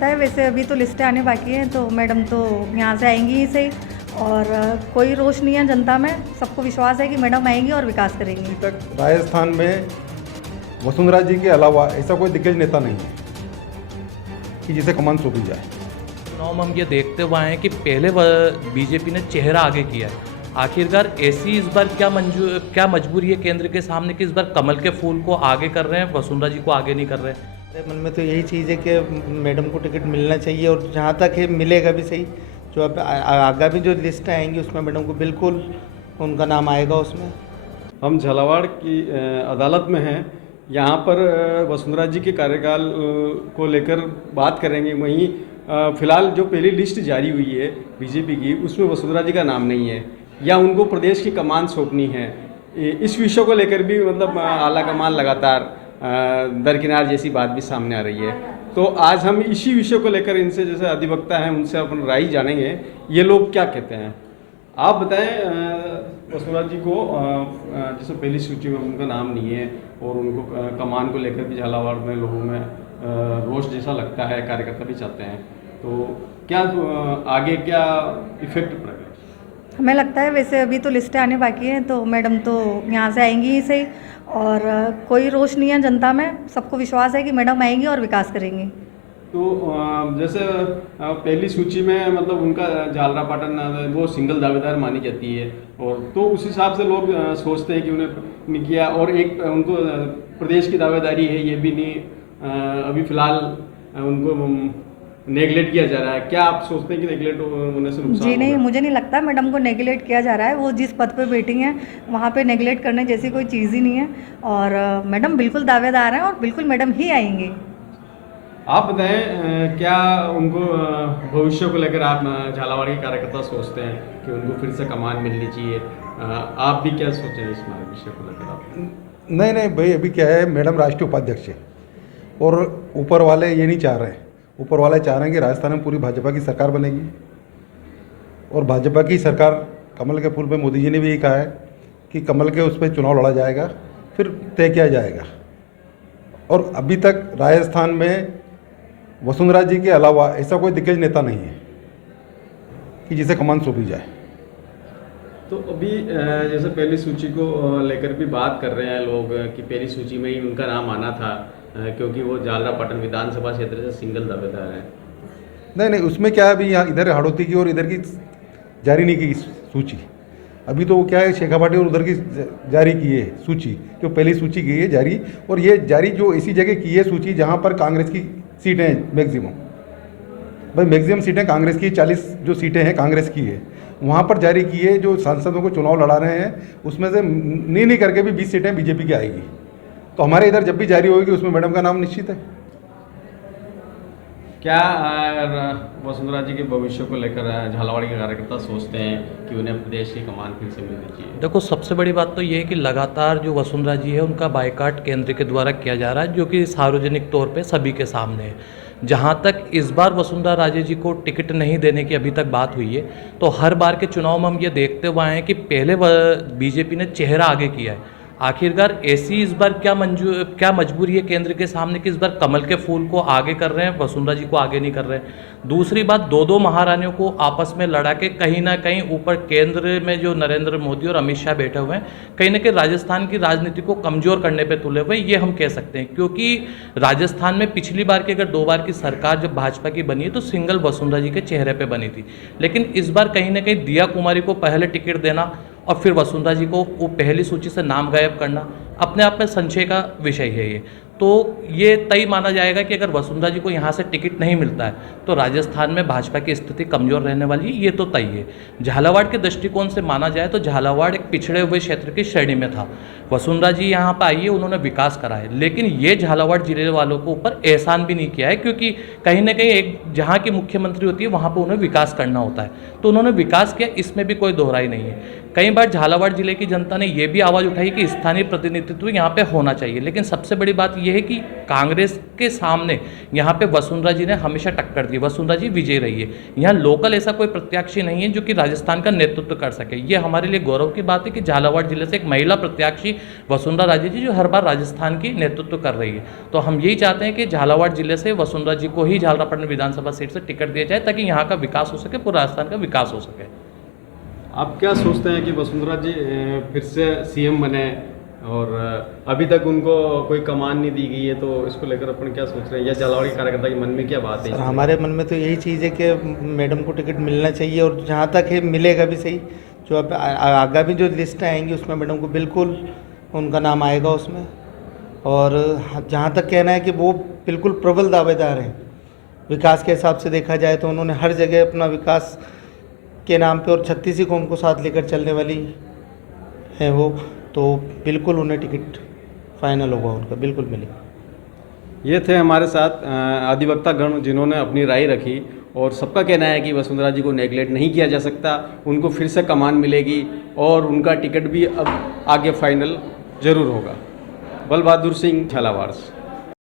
लगता है वैसे अभी तो लिस्टें आने बाकी हैं, तो मैडम तो यहाँ से आएंगी ही सही। और कोई रोष नहीं है जनता में, सबको विश्वास है कि मैडम आएंगी और विकास करेंगी। अभी तक राजस्थान में वसुंधरा जी के अलावा ऐसा कोई दिग्गज नेता नहीं है कि जिसे कमान सौंपी जाए। चुनाव में हम ये देखते हुए हैं कि पहले बीजेपी ने चेहरा आगे किया है। आखिरकार ऐसी इस बार क्या मजबूरी है केंद्र के सामने कि इस बार कमल के फूल को आगे कर रहे हैं, वसुंधरा जी को आगे नहीं कर रहे हैं। मेरे मन में तो यही चीज़ है कि मैडम को टिकट मिलना चाहिए, और जहाँ तक है मिलेगा भी सही। जो अब आगामी जो लिस्ट आएंगी उसमें मैडम को बिल्कुल उनका नाम आएगा उसमें। हम झालावाड़ की अदालत में हैं, यहाँ पर वसुंधरा जी के कार्यकाल को लेकर बात करेंगे। वहीं फिलहाल जो पहली लिस्ट जारी हुई है बीजेपी की, उसमें वसुंधरा जी का नाम नहीं है, या उनको प्रदेश की कमान सौंपनी है। इस विषय को लेकर भी मतलब आला कमान लगातार दरकिनार जैसी बात भी सामने आ रही है। तो आज हम इसी विषय को लेकर इनसे, जैसे अधिवक्ता हैं, उनसे अपन राय जानेंगे, ये लोग क्या कहते हैं। आप बताएं, वसुंधरा जी को जैसे पहली सूची में उनका नाम नहीं है, और उनको कमान को लेकर भी झालावाड़ में लोगों में रोष जैसा लगता है, कार्यकर्ता भी चाहते हैं, तो क्या आगे क्या इफेक्ट पड़ेगा? हमें लगता है वैसे अभी तो लिस्टें आने बाकी हैं, तो मैडम तो यहाँ से आएंगी ही सही। और कोई रोष नहीं है जनता में, सबको विश्वास है कि मैडम आएंगी और विकास करेंगी। तो जैसे पहली सूची में मतलब उनका झालरापाटन वो सिंगल दावेदार मानी जाती है, और तो उस हिसाब से लोग सोचते हैं कि उन्हें नहीं किया, और एक उनको प्रदेश की दावेदारी है, ये भी नहीं अभी फ़िलहाल उनको नेगलेक्ट किया जा रहा है। क्या आप सोचते हैं कि नेगलेक्ट होने से नुकसान? जी नहीं, मुझे नहीं लगता मैडम को नेगलेक्ट किया जा रहा है। वो जिस पद पे बैठी हैं वहाँ पे नेगलेक्ट करने जैसी कोई चीज़ ही नहीं है। और मैडम बिल्कुल दावेदार हैं, और बिल्कुल मैडम ही आएंगी। आप बताएं, क्या उनको भविष्य को लेकर आप झालावाड़ के कार्यकर्ता सोचते हैं कि उनको फिर से कमान मिलनी चाहिए? आप भी क्या सोचें इस विषय को लेकर? आप नहीं भाई, अभी क्या है, मैडम राष्ट्रीय उपाध्यक्ष है, और ऊपर वाले ये नहीं चाह रहे हैं। ऊपर वाले चाह रहे हैं कि राजस्थान में पूरी भाजपा की सरकार बनेगी, और भाजपा की सरकार कमल के फूल पे मोदी जी ने भी यही कहा है कि कमल के उस पर चुनाव लड़ा जाएगा, फिर तय किया जाएगा। और अभी तक राजस्थान में वसुंधरा जी के अलावा ऐसा कोई दिग्गज नेता नहीं है कि जिसे कमान सौंपी जाए। तो अभी जैसे पहली सूची को लेकर भी बात कर रहे हैं लोग कि पहली सूची में ही उनका नाम आना था, क्योंकि वो झालरापाटन विधानसभा क्षेत्र से सिंगल दावेदार है। नहीं, उसमें क्या है, अभी यहाँ इधर हाड़ौती की और इधर की जारी नहीं की सूची। अभी तो वो क्या है, शेखावाटी और उधर की जारी की है सूची, जो पहली सूची की है जारी। और ये जारी जो इसी जगह की है सूची जहाँ पर कांग्रेस की सीटें हैं मैक्सिमम। भाई मैक्सिमम सीटें कांग्रेस की, 40 जो सीटें हैं कांग्रेस की है, वहाँ पर जारी की है। जो सांसदों को चुनाव लड़ा रहे हैं उसमें से नहीं करके भी 20 सीटें बीजेपी की आएगी। तो हमारे इधर जब भी जारी होगी उसमें मैडम का नाम निश्चित है। क्या वसुंधरा जी के भविष्य को लेकर झालावाड़ के कार्यकर्ता सोचते हैं कि उन्हें प्रदेश की कमान फिर से मिलनी चाहिए? देखो, सबसे बड़ी बात तो ये है कि लगातार जो वसुंधरा जी है उनका बायकॉट केंद्र के द्वारा किया जा रहा है, जो कि सार्वजनिक तौर पे सभी के सामने है। जहाँ तक इस बार वसुंधरा राजे जी को टिकट नहीं देने की अभी तक बात हुई है, तो हर बार के चुनाव में हम ये देखते हुए आए हैं कि पहले बीजेपी ने चेहरा आगे किया है। आखिरकार ऐसी इस बार क्या मजबूरी है केंद्र के सामने कि इस बार कमल के फूल को आगे कर रहे हैं, वसुंधरा जी को आगे नहीं कर रहे हैं। दूसरी बात, दो महारानियों को आपस में लड़ा के कहीं ना कहीं ऊपर केंद्र में जो नरेंद्र मोदी और अमित शाह बैठे हुए हैं, कहीं ना कहीं राजस्थान की राजनीति को कमज़ोर करने पर तुले हुए, ये हम कह सकते हैं। क्योंकि राजस्थान में पिछली बार की अगर 2 बार की सरकार जब भाजपा की बनी है तो सिंगल वसुंधरा जी के चेहरे पर बनी थी, लेकिन इस बार कहीं ना कहीं दिया कुमारी को पहले टिकट देना और फिर वसुंधरा जी को वो पहली सूची से नाम गायब करना अपने आप में संशय का विषय है। ये तो ये तय माना जाएगा कि अगर वसुंधरा जी को यहाँ से टिकट नहीं मिलता है तो राजस्थान में भाजपा की स्थिति कमज़ोर रहने वाली है, ये तो तय है। झालावाड़ के दृष्टिकोण से माना जाए तो झालावाड़ एक पिछड़े हुए क्षेत्र की श्रेणी में था। वसुंधरा जी यहाँ पर आई है, उन्होंने विकास करा है, लेकिन ये झालावाड़ जिले वालों को ऊपर एहसान भी नहीं किया है, क्योंकि कहीं ना कहीं एक जहाँ की मुख्यमंत्री होती है वहाँ पर उन्हें विकास करना होता है, तो उन्होंने विकास किया, इसमें भी कोई दोहराई नहीं है। कई बार झालावाड़ जिले की जनता ने यह भी आवाज़ उठाई कि स्थानीय प्रतिनिधित्व यहाँ पे होना चाहिए, लेकिन सबसे बड़ी बात यह ये है कि कांग्रेस के सामने यहाँ पे वसुंधरा जी ने हमेशा टक्कर दी, वसुंधरा जी विजयी रही है। यहाँ लोकल ऐसा कोई प्रत्याशी नहीं है जो कि राजस्थान का नेतृत्व कर सके। ये हमारे लिए गौरव की बात है कि झालावाड़ जिले से एक महिला प्रत्याशी वसुंधरा राजे जी जो हर बार राजस्थान की नेतृत्व कर रही है। तो हम यही चाहते हैं कि झालावाड़ जिले से वसुंधरा जी को ही झालरापाटन विधानसभा सीट से टिकट दिया जाए ताकि यहाँ का विकास हो सके, पूरा राजस्थान का विकास हो सके। आप क्या सोचते हैं कि वसुंधरा जी फिर से सीएम बने और अभी तक उनको कोई कमान नहीं दी गई है, तो इसको लेकर अपन क्या सोच रहे हैं, या झालावाड़ के कार्यकर्ता के मन में क्या बात है? सर हमारे मन में तो यही चीज़ है कि मैडम को टिकट मिलना चाहिए, और जहाँ तक है मिलेगा भी सही। जो अब आगामी जो लिस्ट आएंगी उसमें मैडम को बिल्कुल उनका नाम आएगा उसमें। और जहाँ तक कहना है कि वो बिल्कुल प्रबल दावेदार हैं विकास के हिसाब से देखा जाए तो। उन्होंने हर जगह अपना विकास के नाम पे और 36 कौम को साथ लेकर चलने वाली है वो, तो बिल्कुल उन्हें टिकट फाइनल होगा उनका, बिल्कुल मिलेगा। ये थे हमारे साथ अधिवक्ता गण जिन्होंने अपनी राय रखी, और सबका कहना है कि वसुंधरा जी को नेगलेक्ट नहीं किया जा सकता, उनको फिर से कमान मिलेगी और उनका टिकट भी अब आगे फाइनल जरूर होगा। बल बहादुर सिंह, झालावाड़।